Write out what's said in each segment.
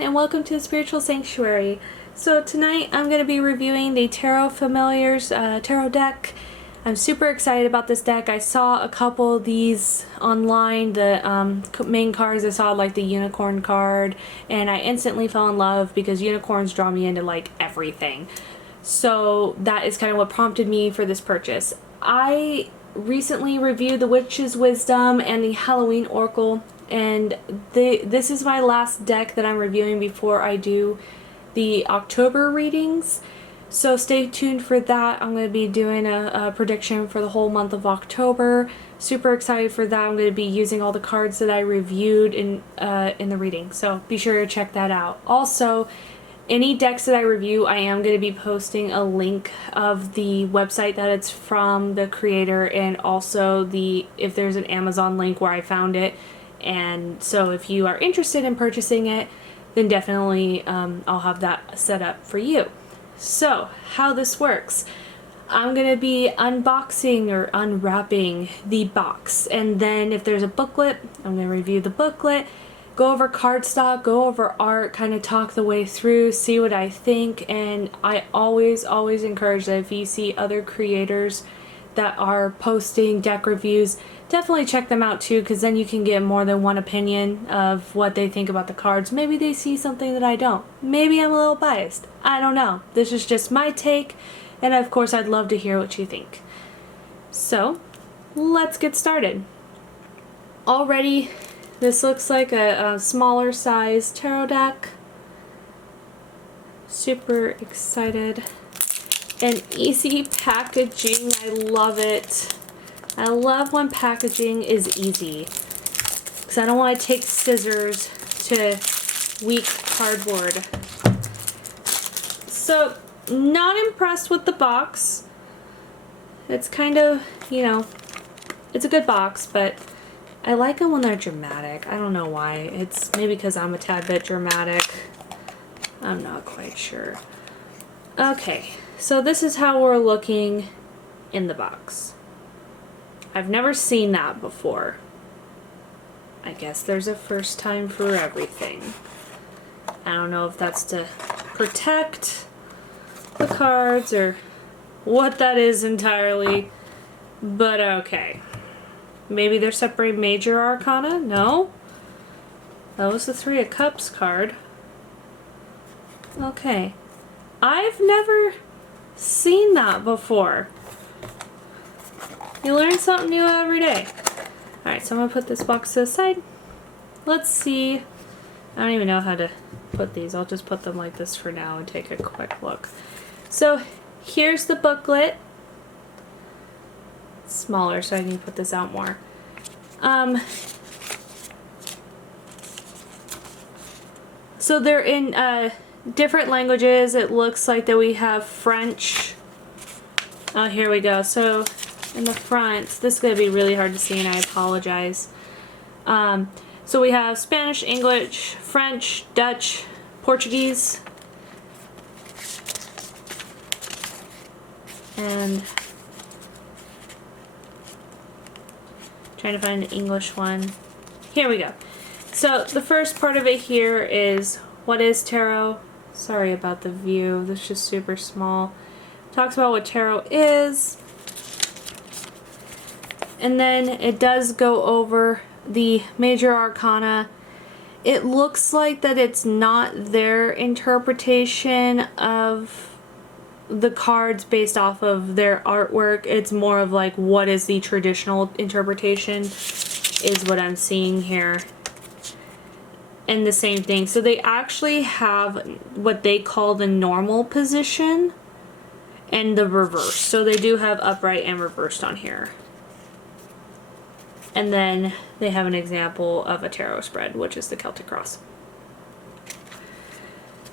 everyone, and welcome to the Spiritual Sanctuary. So tonight I'm going to be reviewing the Tarot Familiars tarot deck. I'm super excited about this deck. I saw a couple of these online, the main cards. I saw like the unicorn card, and I instantly fell in love because unicorns draw me into like everything. So that is kind of what prompted me for this purchase. I recently reviewed the Witch's Wisdom and the Halloween Oracle, and this is my last deck that I'm reviewing before I do the October readings. So stay tuned for that. I'm going to be doing a prediction for the whole month of October. Super excited for that. I'm going to be using all the cards that I reviewed in the reading. So be sure to check that out. Also, any decks that I review, I am going to be posting a link of the website that it's from, the creator, and also if there's an Amazon link where I found it. And so if you are interested in purchasing it, then definitely I'll have that set up for you. So how this works, I'm going to be unboxing or unwrapping the box, and then if there's a booklet, I'm going to review the booklet, go over cardstock, go over art, kind of talk the way through, see what I think. And I always encourage that if you see other creators that are posting deck reviews, definitely check them out too, because then you can get more than one opinion of what they think about the cards. Maybe they see something that I don't. Maybe I'm a little biased. I don't know. This is just my take, and of course I'd love to hear what you think. So let's get started. Already, this looks like a smaller size tarot deck. Super excited. And easy packaging, I love it. I love when packaging is easy, because I don't want to take scissors to weak cardboard. So, not impressed with the box. It's kind of, it's a good box, but I like them when they're dramatic. I don't know why. It's maybe because I'm a tad bit dramatic. I'm not quite sure. Okay, so this is how we're looking in the box. I've never seen that before. I guess there's a first time for everything. I don't know if that's to protect the cards or what that is entirely, but okay. Maybe they're separating major arcana? No? That was the Three of Cups card. Okay. I've never seen that before. You learn something new every day. Alright, so I'm going to put this box to the side. Let's see. I don't even know how to put these. I'll just put them like this for now and take a quick look. So here's the booklet. It's smaller, so I need to put this out more. So they're in different languages. It looks like that we have French. Oh, here we go. So in the front, this is going to be really hard to see, and I apologize. So we have Spanish, English, French, Dutch, Portuguese, and trying to find an English one. Here we go. So the first part of it here is what is tarot. Sorry about the view. This is just super small. Talks about what tarot is. And then it does go over the major arcana. It looks like that it's not their interpretation of the cards based off of their artwork. It's more of like what is the traditional interpretation is what I'm seeing here. And the same thing. So they actually have what they call the normal position and the reverse. So they do have upright and reversed on here. And then they have an example of a tarot spread, which is the Celtic cross.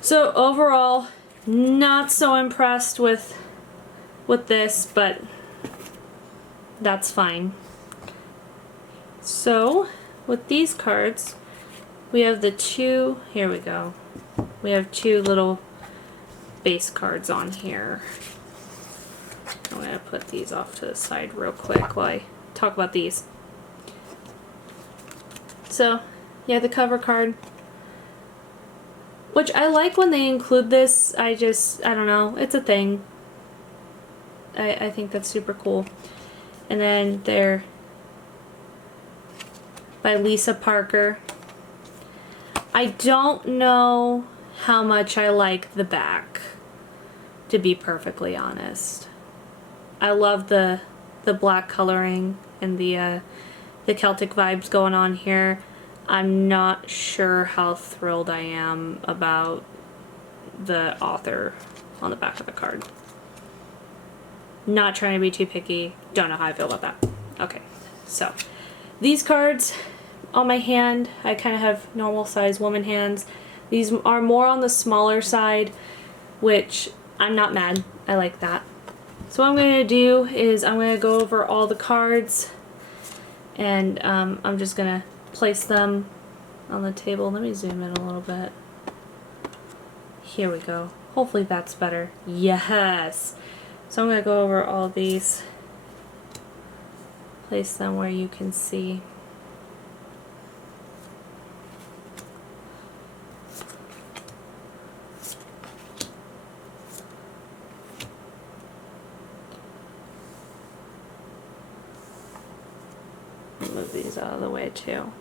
So overall, not so impressed with this, but that's fine. So with these cards, we have the two, here we go. We have two little base cards on here. I'm going to put these off to the side real quick while I talk about these. So, yeah, the cover card. which I like when they include this. I don't know, it's a thing. I think that's super cool. And then they're by Lisa Parker. I don't know how much I like the back, to be perfectly honest. I love the black coloring and the Celtic vibes going on here. I'm not sure how thrilled I am about the author on the back of the card. Not trying to be too picky. Don't know how I feel about that. Okay, so these cards on my hand, I kind of have normal size woman hands. These are more on the smaller side, which I'm not mad. I like that. So what I'm going to do is I'm going to go over all the cards, and I'm just going to place them on the table. Let me zoom in a little bit. Here we go. Hopefully that's better. Yes! So I'm going to go over all these, place them where you can see. Move these out of the way too.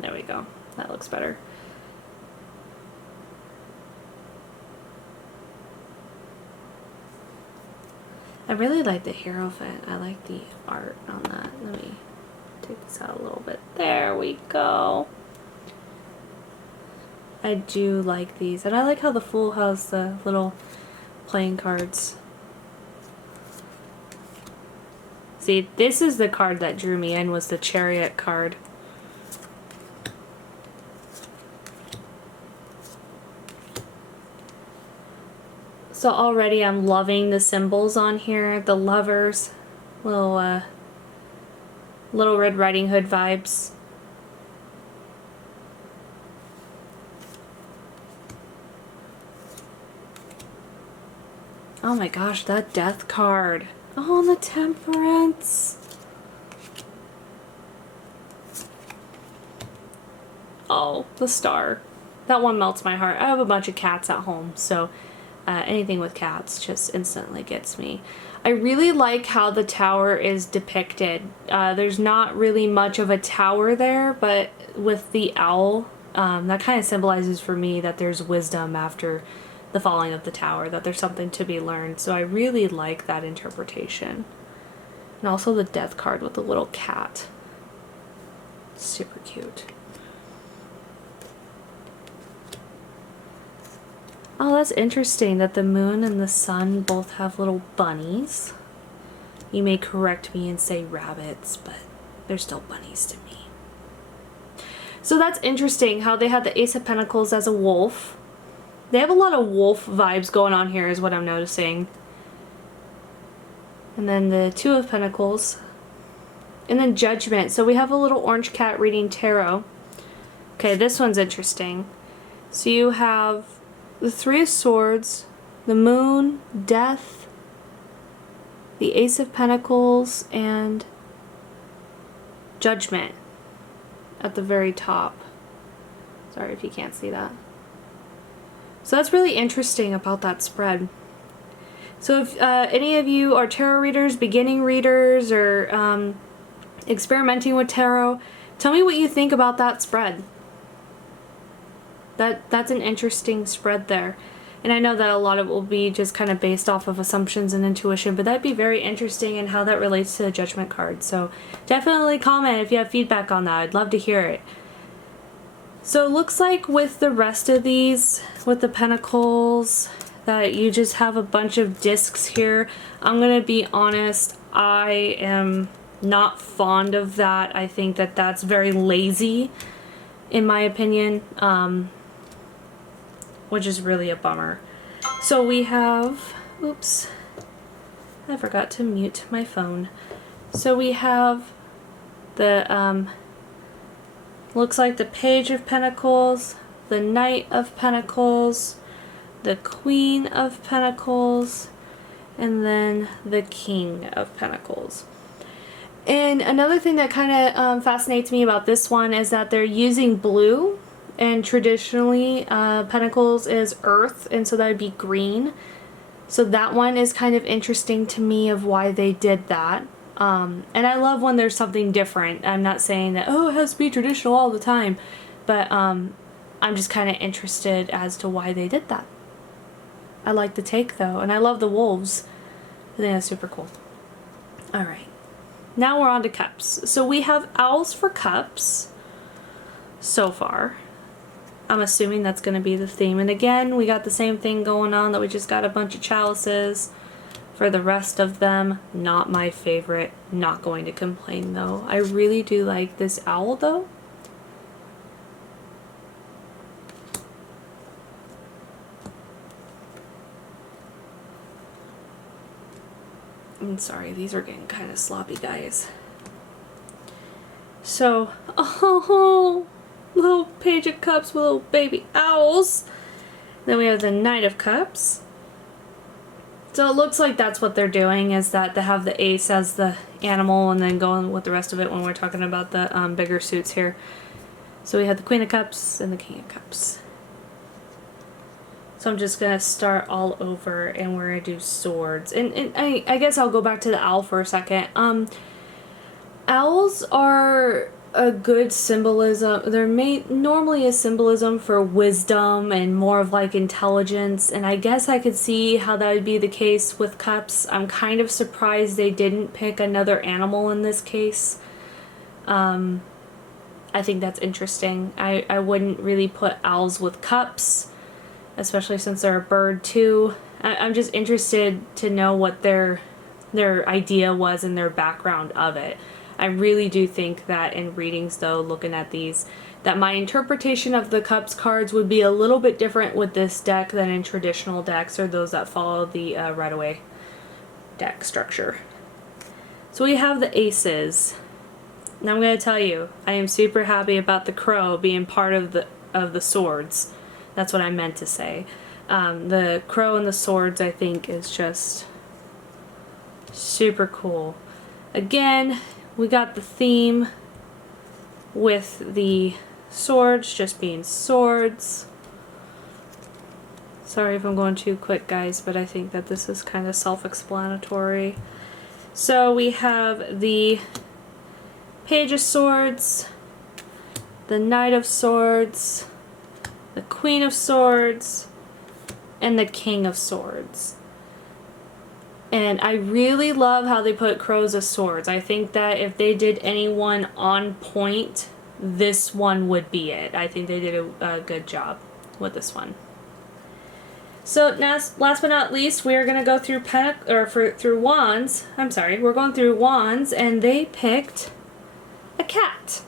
There we go. That looks better. I really like the Hierophant. I like the art on that. Let me take this out a little bit. There we go. I do like these. And I like how the Fool has the little playing cards. See, this is the card that drew me in, was the Chariot card. So already I'm loving the symbols on here. The lovers, little Red Riding Hood vibes. Oh my gosh, that Death card. Oh, and the Temperance. Oh, the Star. That one melts my heart. I have a bunch of cats at home, so anything with cats just instantly gets me. I really like how the tower is depicted. There's not really much of a tower there, but with the owl, that kind of symbolizes for me that there's wisdom after the falling of the tower, that there's something to be learned. So I really like that interpretation. And also the Death card with the little cat. Super cute. Oh, that's interesting that the moon and the sun both have little bunnies. You may correct me and say rabbits, but they're still bunnies to me. So that's interesting how they have the Ace of Pentacles as a wolf. They have a lot of wolf vibes going on here is what I'm noticing. And then the Two of Pentacles. And then Judgment. So we have a little orange cat reading tarot. Okay, this one's interesting. So you have the Three of Swords, the Moon, Death, the Ace of Pentacles, and Judgment at the very top. Sorry if you can't see that. So that's really interesting about that spread. So if any of you are tarot readers, beginning readers, or experimenting with tarot, tell me what you think about that spread. That's an interesting spread there. And I know that a lot of it will be just kind of based off of assumptions and intuition, but that'd be very interesting in how that relates to the Judgment card. So definitely comment if you have feedback on that. I'd love to hear it. So it looks like with the rest of these, with the Pentacles, that you just have a bunch of discs here. I'm gonna be honest, I am not fond of that. I think that that's very lazy, in my opinion, which is really a bummer. So we have, oops, I forgot to mute my phone. So we have the, looks like the Page of Pentacles, the Knight of Pentacles, the Queen of Pentacles, and then the King of Pentacles. And another thing that kind of fascinates me about this one is that they're using blue, and traditionally Pentacles is earth, and so that would be green. So that one is kind of interesting to me of why they did that. And I love when there's something different. I'm not saying that, oh, it has to be traditional all the time, but I'm just kind of interested as to why they did that. I like the take though, and I love the wolves. I think that's super cool. All right. Now we're on to cups. So we have owls for cups so far. I'm assuming that's going to be the theme. And again, we got the same thing going on, that we just got a bunch of chalices. For the rest of them, not my favorite. Not going to complain though. I really do like this owl though. I'm sorry, these are getting kind of sloppy, guys. So, oh, little page of cups with little baby owls. Then we have the Knight of Cups. So it looks like that's what they're doing, is that they have the ace as the animal and then going with the rest of it when we're talking about the bigger suits here. So we have the Queen of Cups and the King of Cups. So I'm just going to start all over, and we're going to do swords. And I guess I'll go back to the owl for a second. Owls are a good symbolism. They're normally a symbolism for wisdom and more of like intelligence. And I guess I could see how that would be the case with cups. I'm kind of surprised they didn't pick another animal in this case. I think that's interesting. I wouldn't really put owls with cups, especially since they're a bird too. I'm just interested to know what their idea was and their background of it. I really do think that in readings though, looking at these, that my interpretation of the Cups cards would be a little bit different with this deck than in traditional decks or those that follow the Rideaway deck structure. So we have the aces. Now I'm going to tell you, I am super happy about the crow being part of the swords. That's what I meant to say. The crow and the swords, I think, is just super cool. Again, we got the theme with the swords just being swords. Sorry if I'm going too quick, guys, but I think that this is kind of self-explanatory. So we have the Page of Swords, the Knight of Swords, the Queen of Swords, and the King of Swords. And I really love how they put crows as swords. I think that if they did anyone on point, this one would be it. I think they did a good job with this one. So last but not least, we are going to go through through wands. I'm sorry, we're going through wands, and they picked a cat.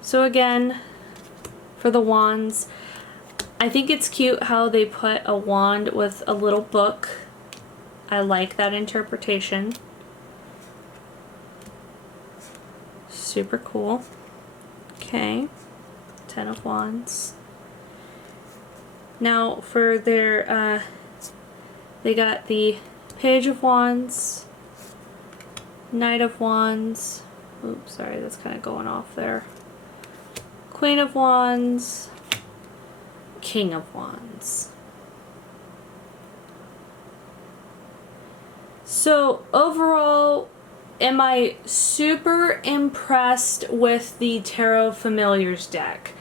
So again, for the wands, I think it's cute how they put a wand with a little book. I like that interpretation. Super cool. Okay. 10 of Wands. Now for their, they got the Page of Wands, Knight of Wands. Oops, sorry, that's kind of going off there. Queen of Wands, King of Wands. So overall, am I super impressed with the Tarot Familiars deck?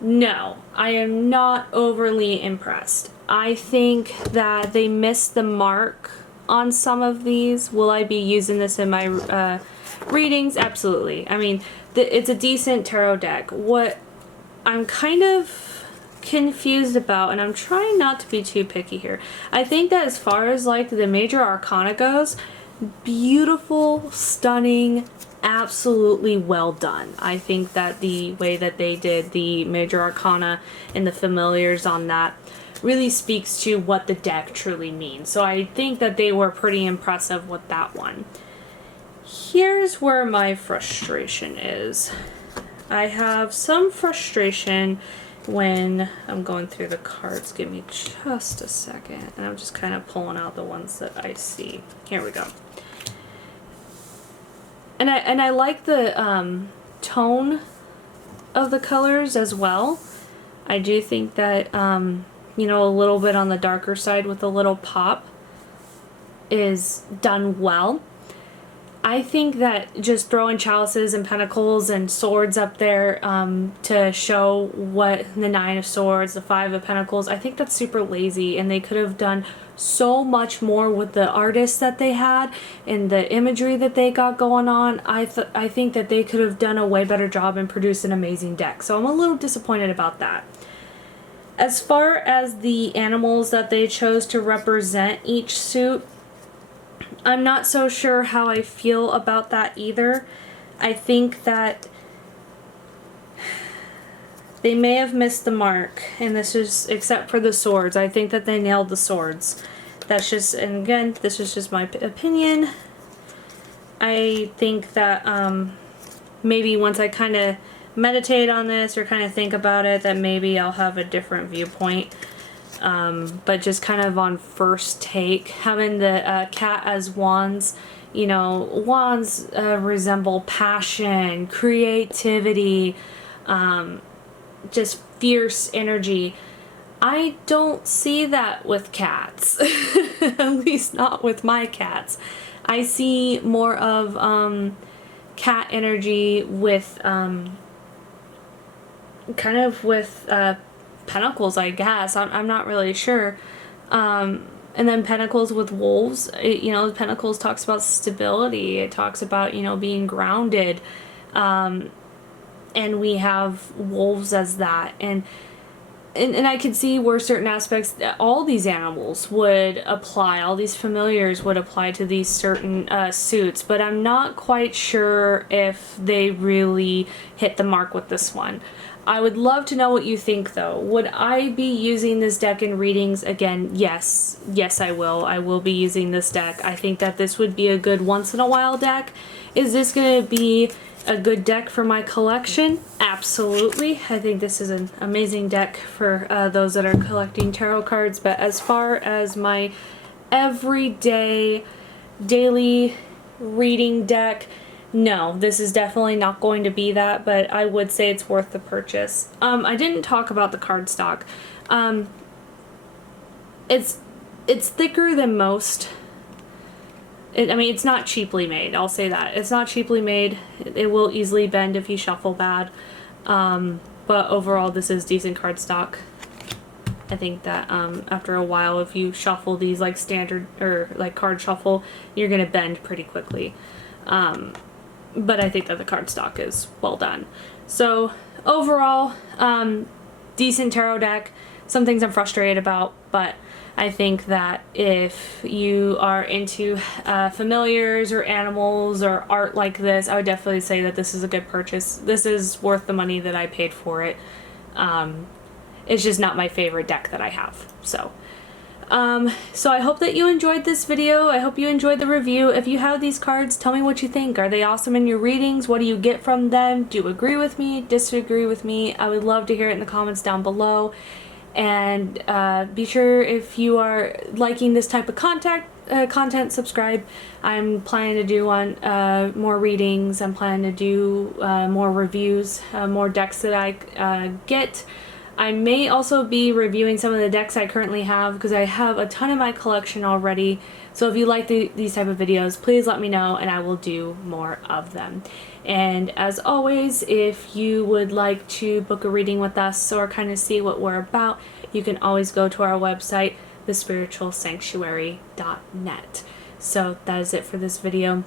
No, I am not overly impressed. I think that they missed the mark on some of these. Will I be using this in my readings? Absolutely. I mean, it's a decent tarot deck. What I'm kind of confused about, and I'm trying not to be too picky here, I think that as far as like the major arcana goes, beautiful, stunning, absolutely well done. I think that the way that they did the major arcana and the familiars on that really speaks to what the deck truly means. So I think that they were pretty impressive with that one. Here's where my frustration is. I have some frustration when I'm going through the cards. Give me just a second. And I'm just kind of pulling out the ones that I see. Here we go. And I like the tone of the colors as well. I do think that, you know, a little bit on the darker side with a little pop is done well. I think that just throwing chalices and pentacles and swords up there to show what the 9 of swords, the 5 of pentacles, I think that's super lazy, and they could have done so much more with the artists that they had and the imagery that they got going on. I think that they could have done a way better job and produced an amazing deck. So I'm a little disappointed about that. As far as the animals that they chose to represent each suit, I'm not so sure how I feel about that either. I think that they may have missed the mark, and this is, except for the swords, I think that they nailed the swords. That's just, and again, this is just my opinion. I think that maybe once I kind of meditate on this or kind of think about it, that maybe I'll have a different viewpoint. But just kind of on first take, having the cat as wands, you know, wands resemble passion, creativity, just fierce energy. I don't see that with cats, at least not with my cats. I see more of cat energy with kind of with pentacles, I guess. I'm not really sure. And then pentacles with wolves. You know, pentacles talks about stability. It talks about, you know, being grounded. And we have wolves as that. And I could see where certain aspects, all these animals would apply, all these familiars would apply to these certain suits, but I'm not quite sure if they really hit the mark with this one. I would love to know what you think, though. Would I be using this deck in readings again? Yes. Yes, I will. I will be using this deck. I think that this would be a good once-in-a-while deck. Is this going to be a good deck for my collection? Absolutely. I think this is an amazing deck for those that are collecting tarot cards. But as far as my everyday, daily reading deck, no, this is definitely not going to be that, but I would say it's worth the purchase. I didn't talk about the cardstock. It's thicker than most. I mean, it's not cheaply made, I'll say that. It's not cheaply made. It will easily bend if you shuffle bad. But overall, this is decent cardstock. I think that after a while, if you shuffle these like standard or like card shuffle, you're going to bend pretty quickly. But I think that the cardstock is well done. So overall, decent tarot deck. Some things I'm frustrated about, but I think that if you are into familiars or animals or art like this, I would definitely say that this is a good purchase. This is worth the money that I paid for it. It's just not my favorite deck that I have. So I hope that you enjoyed this video. I hope you enjoyed the review. If you have these cards, tell me what you think. Are they awesome in your readings? What do you get from them? Do you agree with me? Disagree with me? I would love to hear it in the comments down below. And be sure, if you are liking this type of content, subscribe. I'm planning to do more readings. I'm planning to do more reviews, more decks that I get. I may also be reviewing some of the decks I currently have because I have a ton in my collection already. So if you like these type of videos, please let me know and I will do more of them. And as always, if you would like to book a reading with us or kind of see what we're about, you can always go to our website, thespiritualsanctuary.net. So that is it for this video.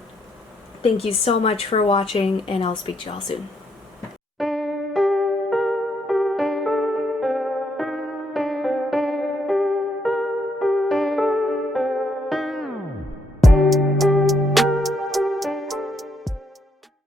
Thank you so much for watching, and I'll speak to you all soon.